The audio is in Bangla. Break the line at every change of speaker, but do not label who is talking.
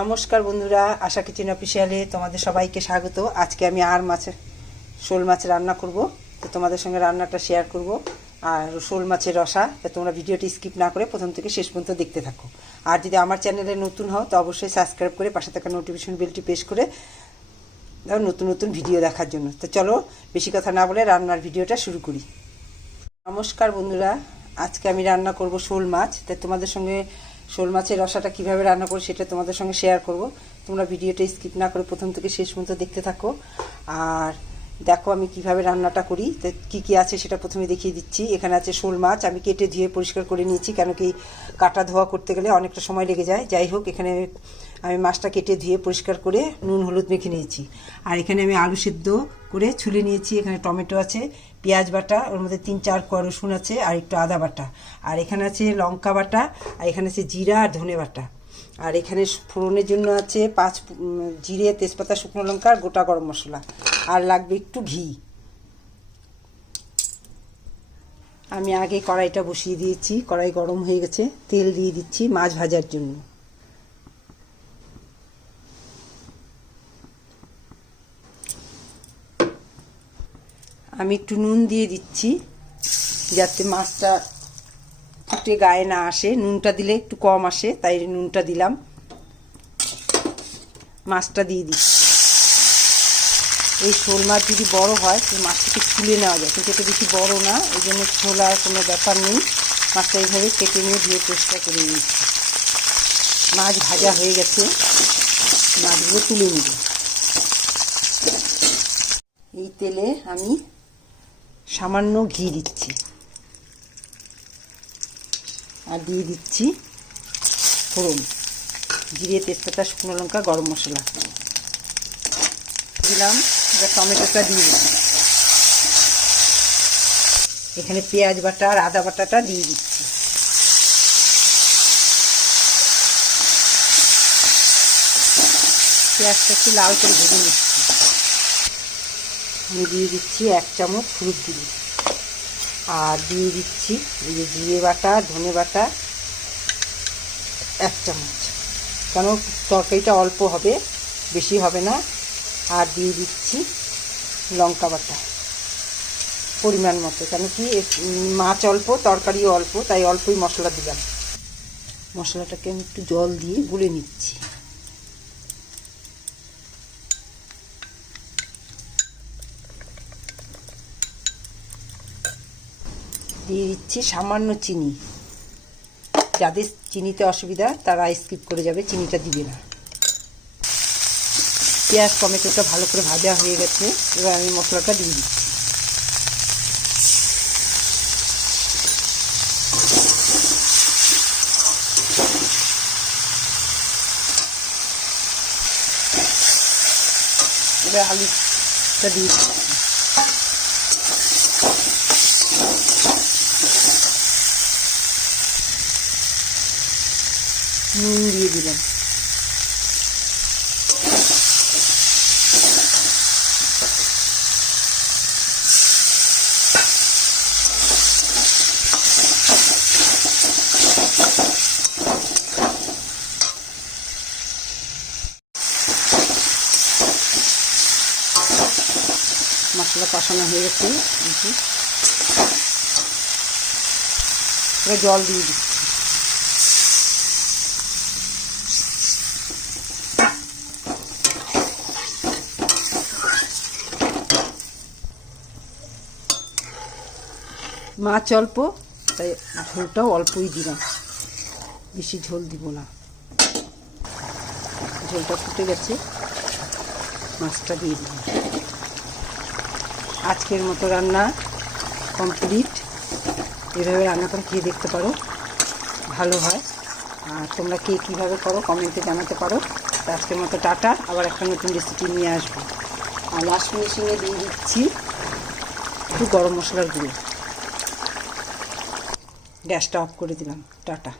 নমস্কার বন্ধুরা, আশা কিচেন অফিসিয়ালে তোমাদের সবাইকে স্বাগত। আজকে আমি আর মাছের শোল মাছ রান্না করব। তো তোমাদের সঙ্গে রান্নাটা শেয়ার করব। আর শোল মাছের রসা, তো তোমরা ভিডিওটি স্কিপ না করে প্রথম থেকে শেষ পর্যন্ত দেখতে থাকো। আর যদি আমার চ্যানেলে নতুন হও, তো অবশ্যই সাবস্ক্রাইব করে পাশে থাকা নোটিফিকেশন বেলটি প্রেস করে দাও নতুন নতুন ভিডিও দেখার জন্য। তো চলো, বেশি কথা না বলে রান্নার ভিডিওটা শুরু করি। নমস্কার বন্ধুরা, আজকে আমি রান্না করব শোল মাছ। তাই তোমাদের সঙ্গে শোল মাছের রসাটা কীভাবে রান্না করি সেটা তোমাদের সঙ্গে শেয়ার করব। তোমরা ভিডিওটা স্কিপ না করে প্রথম থেকে শেষ পর্যন্ত দেখতে থাকো। আর দেখো আমি কীভাবে রান্নাটা করি, তো কী কী আছে সেটা প্রথমে দেখিয়ে দিচ্ছি। এখানে আছে শোল মাছ, আমি কেটে ধুয়ে পরিষ্কার করে নিয়েছি, কেন কি কাটা ধোয়া করতে গেলে অনেকটা সময় লেগে যায়। যাই হোক, এখানে আমি মাছটা কেটে ধুয়ে পরিষ্কার করে নুন, হলুদ মেখে নিয়েছি। আর এখানে আমি আলু সিদ্ধ করে ছুলে নিয়েছি, এখানে টমেটো আছে পেঁয়াজ বাটা, ওর মধ্যে তিন চার কোয়া রসুন আছে আর একটু আদা বাটা। আর এখানে আছে লঙ্কা বাটা, আর এখানে আছে জিরা আর ধনে বাটা। আর এখানে ফোড়নের জন্য আছে পাঁচ জিরে, তেজপাতা, শুকনো লঙ্কা আর গোটা গরম মশলা। আর লাগবে একটু ঘি। আমি আগে কড়াইটা বসিয়ে দিয়েছি, কড়াই গরম হয়ে গেছে, তেল দিয়ে দিচ্ছি মাছ ভাজার জন্য। আমি একটু নুন দিয়ে দিচ্ছি, যাতে মাছটা ফুটে গায়ে না আসে। নুনটা দিলে একটু কম আসে, তাই নুনটা দিলাম। মাছটা দিয়ে দিচ্ছি। এই শোল মাছ যদি বড় হয় তো মাছটাকে তুলে নেওয়া যায়। কিন্তু এটা বেশি বড় না, এই জন্য ছোলার কোনো ব্যাপার নেই। মাছটা এইভাবে কেটে নিয়ে ধুয়ে পরিষ্কার করে নিচ্ছি। মাছ ভাজা হয়ে গেছে। মাছগুলো তুলে নিব। এই তেলে আমি সামান্য ঘি দিচ্ছি। আর দিয়ে দিচ্ছি ফোড়ন। জিরে, তেজপাতা, শুকনো লঙ্কা, গরম মশলা। দিলাম, এবার টমেটোটা দিয়ে দিচ্ছি এখানে পেঁয়াজ বাটা আর আদা বাটাটা দিয়ে দিচ্ছি। পেঁয়াজটা একটু লাল করে ভেজে নিচ্ছি। আমি দিয়ে দিচ্ছি এক চামচ হলুদ গুঁড়ো। আর দিয়ে দিচ্ছি এই যে জিরে বাটা, ধনে বাটা, এক চামচ। কেন তরকারিটা অল্প হবে, বেশি হবে না। আর দিয়ে দিচ্ছি লঙ্কা বাটা, পরিমাণ মতো। কেন কি মাছ অল্প, তরকারিও অল্প, তাই অল্পই মশলা দিলাম। মশলাটাকে আমি একটু জল দিয়ে গুলে নিচ্ছি। দিয়ে দিচ্ছি সামান্য চিনি। যাদের চিনিতে অসুবিধা, তারা স্কিপ করে যাবে, চিনিটা দিবে না। পেঁয়াজ, টমেটোটা ভালো করে ভাজা হয়ে গেছে, এবার আমি মশলাটা দিয়ে দিচ্ছি। এবার আলুটা দিয়ে দিচ্ছি। নুন দিয়ে দিলাম। মশলা কষানো হয়ে গেছে। জল দিয়ে দিচ্ছি। মাছ অল্প, তাই ঝোলটাও অল্পই দিলাম। বেশি ঝোল দিব না। ঝোলটা ফুটে গেছে। মাছটা দিয়ে দিলাম। আজকের মতো রান্না কমপ্লিট। এভাবে রান্না করে খেয়ে দেখতে পারো। ভালো হয়। আর তোমরা কে কীভাবে করো, কমেন্টে জানাতে পারো। আজকের মতো টাটা। আবার একটা নতুন রেসিপি নিয়ে আসব। আর লাস্ট ফিনিশিংয়ে দিয়ে দিচ্ছি একটু গরম মশলার গুঁড়ো। গ্যাসটা অফ করে দিলাম। টাটা।